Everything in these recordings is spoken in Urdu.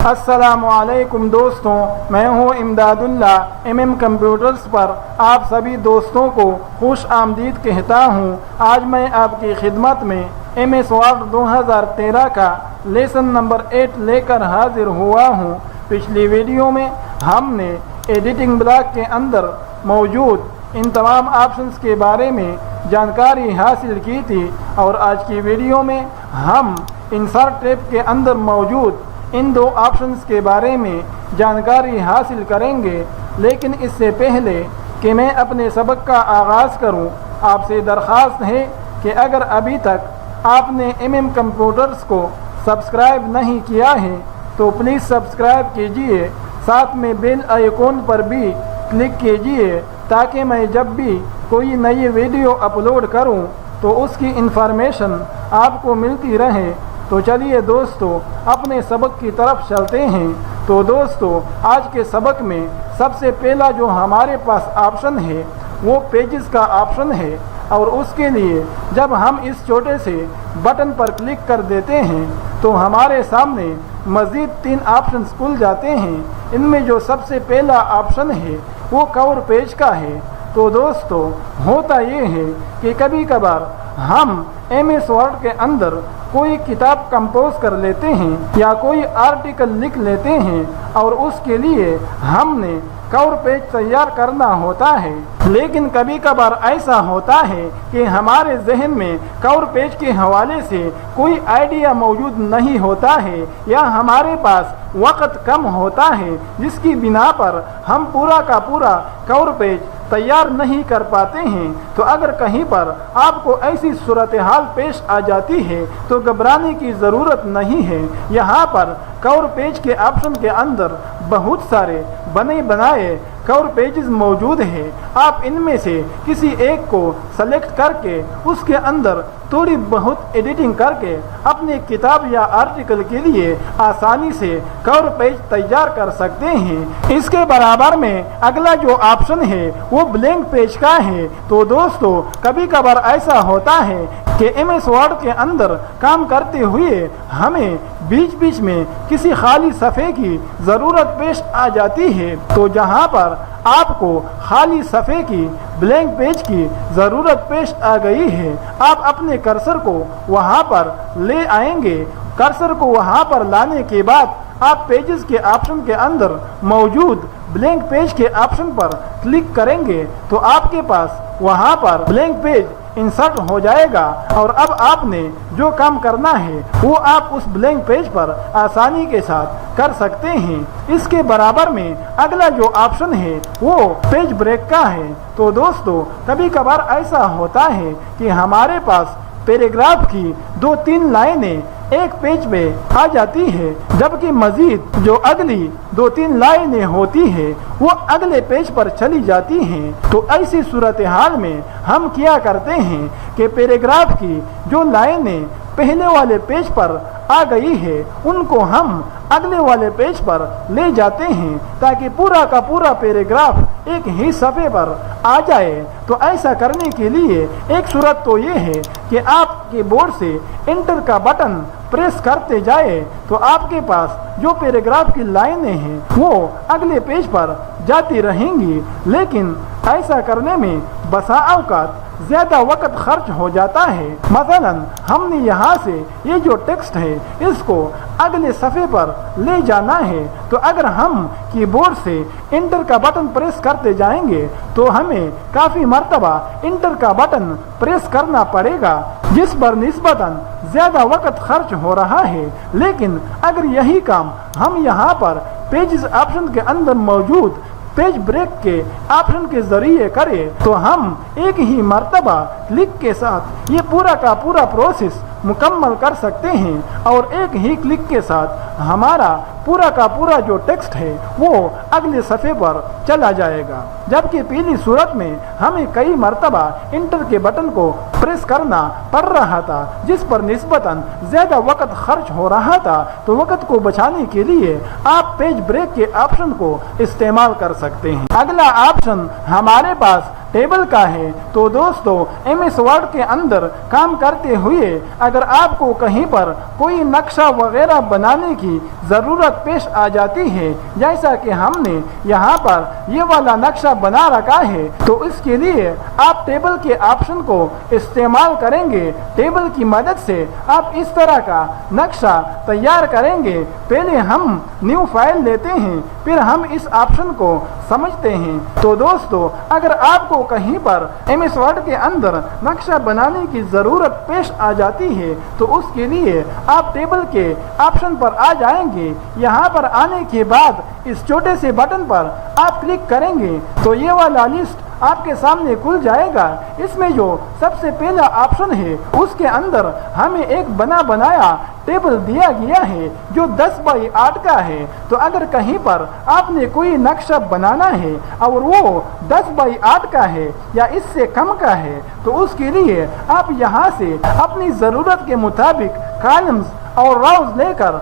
السلام علیکم دوستوں، میں ہوں امداداللہ کمپیوٹرز پر آپ سبھی دوستوں کو خوش آمدید کہتا ہوں۔ آج میں آپ کی خدمت میں MS Word 2013 کا لیسن نمبر 8 لے کر حاضر ہوا ہوں۔ پچھلی ویڈیو میں ہم نے ایڈیٹنگ بلاک کے اندر موجود ان تمام آپشنز کے بارے میں جانکاری حاصل کی تھی، اور آج کی ویڈیو میں ہم انسرٹ ٹیب کے اندر موجود ان دو آپشنز کے بارے میں جانکاری حاصل کریں گے۔ لیکن اس سے پہلے کہ میں اپنے سبق کا آغاز کروں، آپ سے درخواست ہے کہ اگر ابھی تک آپ نے کمپیوٹرز کو سبسکرائب نہیں کیا ہے تو پلیز سبسکرائب کیجئے، ساتھ میں بیل آئیکن پر بھی کلک کیجئے تاکہ میں جب بھی کوئی نئی ویڈیو اپلوڈ کروں تو اس کی انفارمیشن آپ کو ملتی رہے۔ تو چلیے دوستو، اپنے سبق کی طرف چلتے ہیں۔ تو دوستو، آج کے سبق میں سب سے پہلا جو ہمارے پاس آپشن ہے وہ پیجز کا آپشن ہے، اور اس کے لیے جب ہم اس چھوٹے سے بٹن پر کلک کر دیتے ہیں تو ہمارے سامنے مزید 3 آپشنز کھل جاتے ہیں۔ ان میں جو سب سے پہلا آپشن ہے وہ کور پیج کا ہے۔ تو دوستو، ہوتا یہ ہے کہ کبھی کبھار ہم MS Word کے اندر کوئی کتاب کمپوز کر لیتے ہیں یا کوئی آرٹیکل لکھ لیتے ہیں، اور اس کے لیے ہم نے کور پیج تیار کرنا ہوتا ہے۔ لیکن کبھی کبھار ایسا ہوتا ہے کہ ہمارے ذہن میں کور پیج کے حوالے سے کوئی آئیڈیا موجود نہیں ہوتا ہے، یا ہمارے پاس وقت کم ہوتا ہے، جس کی بنا پر ہم پورا کا پورا کور پیج تیار نہیں کر پاتے ہیں۔ تو اگر کہیں پر آپ کو ایسی صورتحال پیش آ جاتی ہے تو گھبرانے کی ضرورت نہیں ہے۔ یہاں پر کور پیج کے آپشن کے اندر بہت سارے بنے بنائے کور پیجز موجود ہیں۔ آپ ان میں سے کسی ایک کو سلیکٹ کر کے اس کے اندر تھوڑی بہت ایڈیٹنگ کر کے اپنے کتاب یا آرٹیکل کے لیے آسانی سے کور پیج تیار کر سکتے ہیں۔ اس کے برابر میں اگلا جو آپشن ہے وہ بلینک پیج کا ہے۔ تو دوستو، کبھی کبھار ایسا ہوتا ہے کہ MS Word کے اندر کام کرتے ہوئے ہمیں بیچ بیچ میں کسی خالی صفحے کی ضرورت پیش آ جاتی ہے۔ تو جہاں پر آپ کو خالی صفحے کی بلینک پیج کی ضرورت پیش آ گئی ہے، آپ اپنے کرسر کو وہاں پر لے آئیں گے۔ کرسر کو وہاں پر لانے کے بعد آپ پیجز کے آپشن کے اندر موجود بلینک پیج کے آپشن پر کلک کریں گے تو آپ کے پاس وہاں پر بلینک پیج انسرٹ ہو جائے گا، اور اب آپ نے جو کام کرنا ہے وہ آپ اس بلینک پیج پر آسانی کے ساتھ کر سکتے ہیں۔ اس کے برابر میں اگلا جو آپشن ہے وہ پیج بریک کا ہے۔ تو دوستو، کبھی کبھار ایسا ہوتا ہے کہ ہمارے پاس پیراگراف کی 2-3 لائنیں ایک پیج پہ آ جاتی ہے، جبکہ مزید جو اگلی 2-3 لائنیں ہوتی ہیں وہ اگلے پیج پر چلی جاتی ہیں۔ تو ایسی صورتحال میں ہم کیا کرتے ہیں کہ پیراگراف کی جو لائنیں پہلے والے پیج پر آ گئی ہے ان کو ہم اگلے والے پیج پر لے جاتے ہیں تاکہ پورا کا پورا پیراگراف ایک ہی صفحے پر آ جائے۔ تو ایسا کرنے کے لیے ایک صورت تو یہ ہے کہ آپ کے بورڈ سے انٹر کا بٹن پریس کرتے جائے تو آپ کے پاس جو پیراگراف کی لائنیں ہیں وہ اگلے پیج پر جاتی رہیں گی۔ لیکن ایسا کرنے میں بسا اوقات زیادہ وقت خرچ ہو جاتا ہے۔ مثلا ہم نے یہاں سے یہ جو ٹیکسٹ ہے اس کو اگلے صفحے پر لے جانا ہے، تو اگر ہم کی بورڈ سے انٹر کا بٹن پریس کرتے جائیں گے تو ہمیں کافی مرتبہ انٹر کا بٹن پریس کرنا پڑے گا، جس پر نسبتاً زیادہ وقت خرچ ہو رہا ہے۔ لیکن اگر یہی کام ہم یہاں پر پیجز آپشن کے اندر موجود پیج بریک کے آپشن کے ذریعے کرے تو ہم ایک ہی مرتبہ کلک کے ساتھ یہ پورا کا پورا پروسیس مکمل کر سکتے ہیں، اور ایک ہی کلک کے ساتھ ہمارا پورا کا پورا جو ٹیکسٹ ہے وہ اگلے صفحے پر چلا جائے گا۔ جبکہ پہلی صورت میں ہمیں کئی مرتبہ انٹر کے بٹن کو پریس کرنا پڑ رہا تھا، جس پر نسبتاً زیادہ وقت خرچ ہو رہا تھا۔ تو وقت کو بچانے کے لیے آپ پیج بریک کے آپشن کو استعمال کر سکتے ہیں۔ اگلا آپشن ہمارے پاس ٹیبل کا ہے۔ تو دوستو، MS Word کے اندر کام کرتے ہوئے اگر آپ کو کہیں پر کوئی نقشہ وغیرہ بنانے کی کی ضرورت پیش آ جاتی ہے، جیسا کہ ہم نے یہاں پر یہ والا نقشہ بنا رکھا ہے، تو اس کے لیے آپ ٹیبل کے آپشن کو استعمال کریں گے۔ ٹیبل کی مدد سے آپ اس طرح کا نقشہ تیار کریں گے۔ پہلے ہم نیو فائل لیتے ہیں، پھر ہم اس آپشن کو سمجھتے ہیں۔ تو دوستو، اگر آپ کو کہیں پر ایم ایس ورڈ کے اندر نقشہ بنانے کی ضرورت پیش آ جاتی ہے تو اس کے لیے آپ ٹیبل کے آپشن پر آ جائیں گے۔ یہاں پر آنے کے بعد اس چھوٹے سے بٹن پر آپ کلک کریں گے تو یہ والا لسٹ آپ کے سامنے کھل جائے گا۔ اس میں جو سب سے پہلا آپشن ہے اس کے اندر ہمیں ایک بنا بنایا ٹیبل دیا گیا ہے جو 10x8 کا ہے۔ تو اگر کہیں پر آپ نے کوئی نقشہ بنانا ہے اور وہ 10x8 کا ہے یا اس سے کم کا ہے تو اس کے لیے آپ یہاں سے اپنی ضرورت کے مطابق کالمز اور راؤز لے کر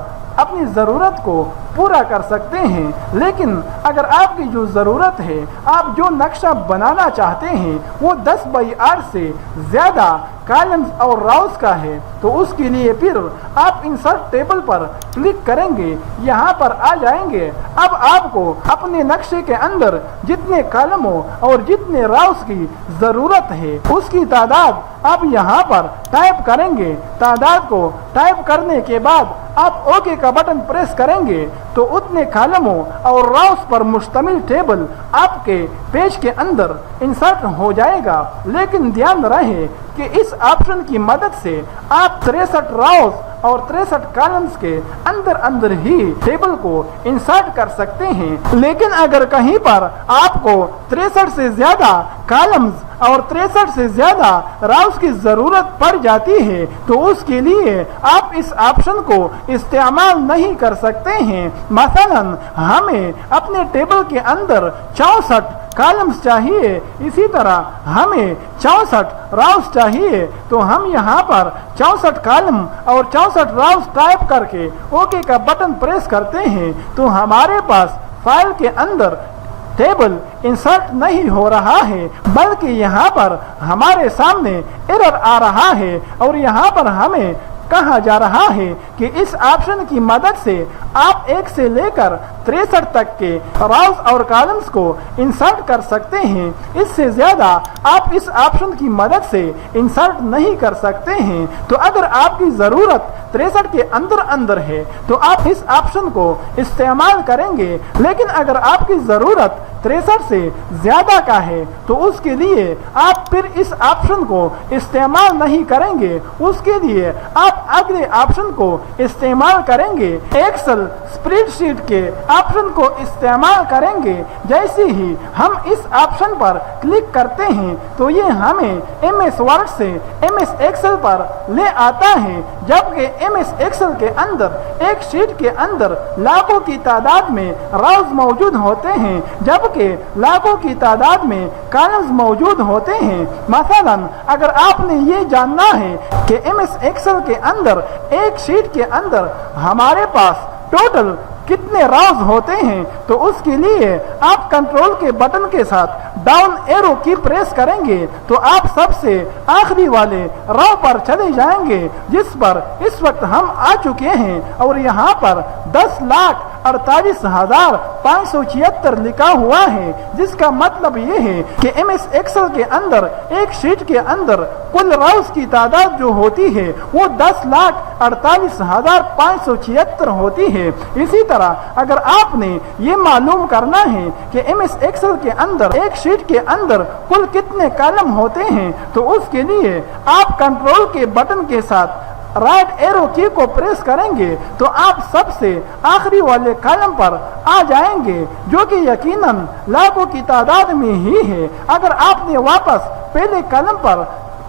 اپنی ضرورت کو پورا کر سکتے ہیں۔ لیکن اگر آپ کی جو ضرورت ہے، آپ جو نقشہ بنانا چاہتے ہیں وہ 10x8 سے زیادہ کالمز اور راؤز کا ہے تو اس کے لیے پھر آپ انسرٹ ٹیبل پر کلک کریں گے، یہاں پر آ جائیں گے۔ اب آپ کو اپنے نقشے کے اندر جتنے کالموں اور جتنے راؤز کی ضرورت ہے اس کی تعداد آپ یہاں پر ٹائپ کریں گے۔ تعداد کو ٹائپ کرنے کے بعد آپ اوکے کا بٹن پریس کریں گے تو اتنے کالموں اور راؤز پر مشتمل ٹیبل آپ کے پیج کے اندر انسرٹ ہو جائے گا۔ لیکن دھیان رہے کہ اس آپشن کی مدد سے آپ 63 راؤز اور 63 کالمز کے اندر ہی ٹیبل کو انسرٹ کر سکتے ہیں۔ لیکن اگر کہیں پر آپ کو 63 سے زیادہ کالمز اور 63 سے زیادہ راؤز کی ضرورت پڑ جاتی ہے تو اس کے لیے آپ اس آپشن کو استعمال نہیں کر سکتے ہیں۔ مثلا ہمیں اپنے ٹیبل کے اندر 64 کالمز چاہیے، اسی طرح ہمیں 64 راؤز چاہیے، تو ہم یہاں پر 64 کالم اور 64 راؤز ٹائپ کر کے اوکے کا بٹن پریس کرتے ہیں تو ہمارے پاس فائل کے اندر ٹیبل انسرٹ نہیں ہو رہا ہے، بلکہ یہاں پر ہمارے سامنے ایرر آ رہا ہے اور یہاں پر ہمیں کہا جا رہا ہے کہ اس آپشن کی مدد سے آپ 1 سے لے کر 63 تک کے راؤز اور کالمز کو انسرٹ کر سکتے ہیں۔ اس سے زیادہ آپ اس آپشن کی مدد سے انسرٹ نہیں کر سکتے ہیں۔ تو اگر آپ کی ضرورت 63 کے اندر ہے تو آپ اس آپشن کو استعمال کریں گے، لیکن اگر آپ کی ضرورت 63 سے زیادہ کا ہے تو اس کے لیے آپ پھر اس آپشن کو استعمال نہیں کریں گے، اس کے لیے آپ اگلے آپشن کو استعمال کریں گے۔ ایکسل اسپریڈ شیٹ کے آپشن کو استعمال کریں گے۔ جیسے ہی ہم اس آپشن پر کلک کرتے ہیں تو یہ ہمیں ایم ایس ورڈ سے ایم ایس ایکسل پر لے آتا ہے، جبکہ ایم ایس ایکسل کے اندر ایک شیٹ کے اندر لاکھوں کی تعداد میں راؤز موجود ہوتے ہیں، جبکہ لاکھوں کی تعداد میں کالمز موجود ہوتے ہیں۔ مثلا اگر آپ نے یہ جاننا ہے کہ ایم ایس ایکسل کے اندر ایک شیٹ کے اندر ہمارے پاس ٹوٹل کتنے راؤز ہوتے ہیں تو اس کے لیے آپ کنٹرول کے بٹن کے ساتھ ڈاؤن ایرو کی پریس کریں گے تو آپ سب سے آخری والے راؤ پر چلے جائیں گے جس پر اس وقت ہم آ چکے ہیں، اور یہاں پر 10,48,576 لکھا ہوا ہے، جس کا مطلب یہ ہے کہ ایم ایس ایکسل کے اندر ایک شیٹ کے اندر کل راؤز کی تعداد جو ہوتی ہے وہ 10,48,576 ہوتی ہے۔ اسی طرح اگر آپ نے یہ معلوم کرنا ہے کہ ایم ایس ایکسل کے اندر ایک شیٹ کے اندر کل کتنے کالم ہوتے ہیں تو اس کے لیے آپ کنٹرول کے بٹن کے ساتھ رائٹ ایرو کی کو پریس کریں گے تو آپ سب سے آخری والے کالم پر آ جائیں گے، جو کہ یقیناً لاکھوں کی تعداد میں ہی ہے۔ اگر آپ نے واپس پہلے کالم پر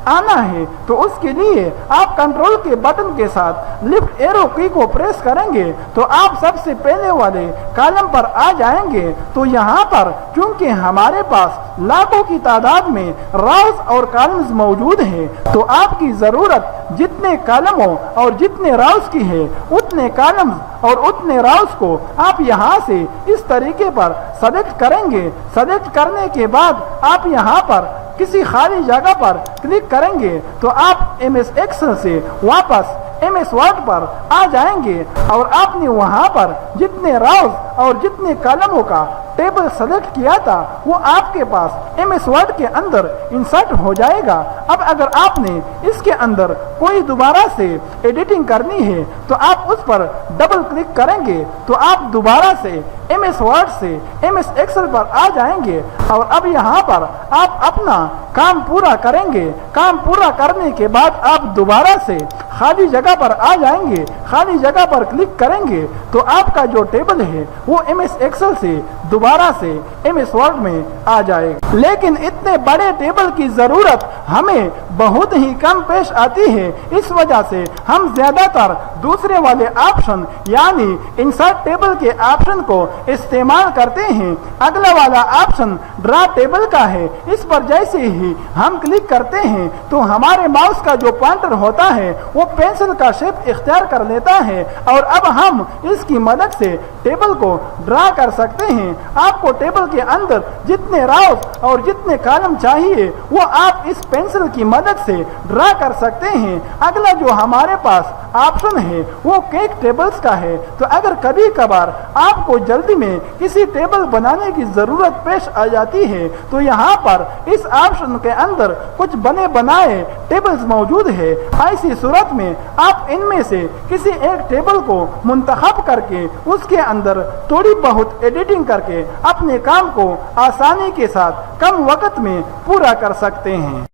آنا ہے تو اس کے لیے آپ کنٹرول کے بٹن کے ساتھ لیفٹ ایرو کی کو پریس کریں گے تو آپ سب سے پہلے والے کالم پر آ جائیں گے۔ تو یہاں پر چونکہ ہمارے پاس لاکھوں کی تعداد میں راؤز اور کالمز موجود ہیں تو آپ کی ضرورت جتنے کالموں اور جتنے راؤز کی ہے اتنے کالمز اور اتنے راؤز کو آپ یہاں سے اس طریقے پر سلیکٹ کریں گے۔ سلیکٹ کرنے کے بعد آپ یہاں پر کسی خالی جگہ پر کلک کریں گے تو آپ ایم ایس ایکسل سے واپس ایم ایس ورڈ پر آ جائیں گے اور آپ نے وہاں پر جتنے راوز اور جتنے کالموں کا ٹیبل سلیکٹ کیا تھا وہ آپ کے پاس ایم ایس ورڈ کے اندر انسرٹ ہو جائے گا۔ اب اگر آپ نے اس کے اندر کوئی دوبارہ سے ایڈیٹنگ کرنی ہے تو آپ اس پر ڈبل کلک کریں گے تو آپ دوبارہ سے ایم ایس ورڈ سے ایم ایس ایکسل پر آ جائیں گے اور اب یہاں پر آپ اپنا کام پورا کریں گے۔ کام پورا کرنے کے بعد آپ دوبارہ سے خالی جگہ پر آ جائیں گے، خالی جگہ پر کلک کریں گے تو آپ کا جو ٹیبل ہے وہ ایم ایس ایکسل سے دوبارہ سے ایم ایس ورڈ میں آ جائے گا۔ لیکن اتنے بڑے ٹیبل کی ضرورت ہمیں بہت ہی کم پیش آتی ہے، اس وجہ سے ہم زیادہ تر دوسرے والے آپشن یعنی انسرٹ ٹیبل کے آپشن کو استعمال کرتے ہیں۔ اگلا والا آپشن ڈرا ٹیبل کا ہے، اس پر جیسے ہی ہم کلک کرتے ہیں تو ہمارے ماؤس کا جو پوائنٹر ہوتا ہے وہ پینسل کا شیپ اختیار کر لیتا ہے اور اب ہم اس کی مدد سے ٹیبل کو ڈرا کر سکتے ہیں۔ آپ کو ٹیبل کے اندر جتنے راوز اور جتنے کالم چاہیے وہ آپ اس پینسل کی مدد سے ڈرا کر سکتے ہیں۔ اگلا جو ہمارے پاس آپشن ہے وہ کیک ٹیبلز کا ہے، تو اگر کبھی کبھار آپ کو جلدی میں کسی ٹیبل بنانے کی ضرورت پیش آ جاتی ہے تو یہاں پر اس آپشن کے اندر کچھ بنے بنائے ٹیبلز موجود ہے۔ ایسی صورت میں آپ ان میں سے کسی ایک ٹیبل کو منتخب کر کے اس کے اندر تھوڑی بہت ایڈیٹنگ کر کے اپنے کام کو آسانی کے ساتھ کم وقت میں پورا کر سکتے ہیں۔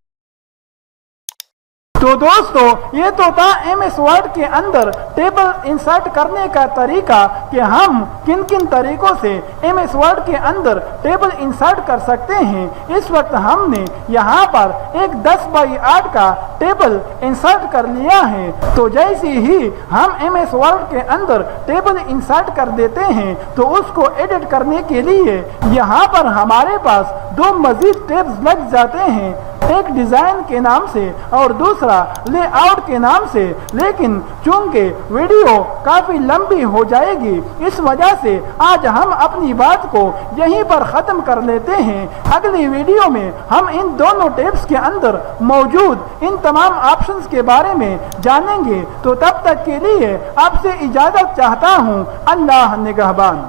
تو دوستو یہ تو تھا ایم ایس ورڈ کے اندر ٹیبل انسرٹ کرنے کا طریقہ کہ ہم کن کن طریقوں سے ایم ایس ورڈ کے اندر ٹیبل انسرٹ کر سکتے ہیں۔ اس وقت ہم نے یہاں پر ایک 10x8 کا ٹیبل انسرٹ کر لیا ہے، تو جیسے ہی ہم ایم ایس ورڈ کے اندر ٹیبل انسرٹ کر دیتے ہیں تو اس کو ایڈٹ کرنے کے لیے یہاں پر ہمارے پاس دو مزید ٹیبز لگ جاتے ہیں، ایک ڈیزائن کے نام سے اور دوسرا لے آؤٹ کے نام سے، لیکن چونکہ ویڈیو کافی لمبی ہو جائے گی اس وجہ سے آج ہم اپنی بات کو یہیں پر ختم کر لیتے ہیں۔ اگلی ویڈیو میں ہم ان دونوں ٹیبس کے اندر موجود ان تمام آپشنز کے بارے میں جانیں گے، تو تب تک کے لیے آپ سے اجازت چاہتا ہوں۔ اللہ نگہبان۔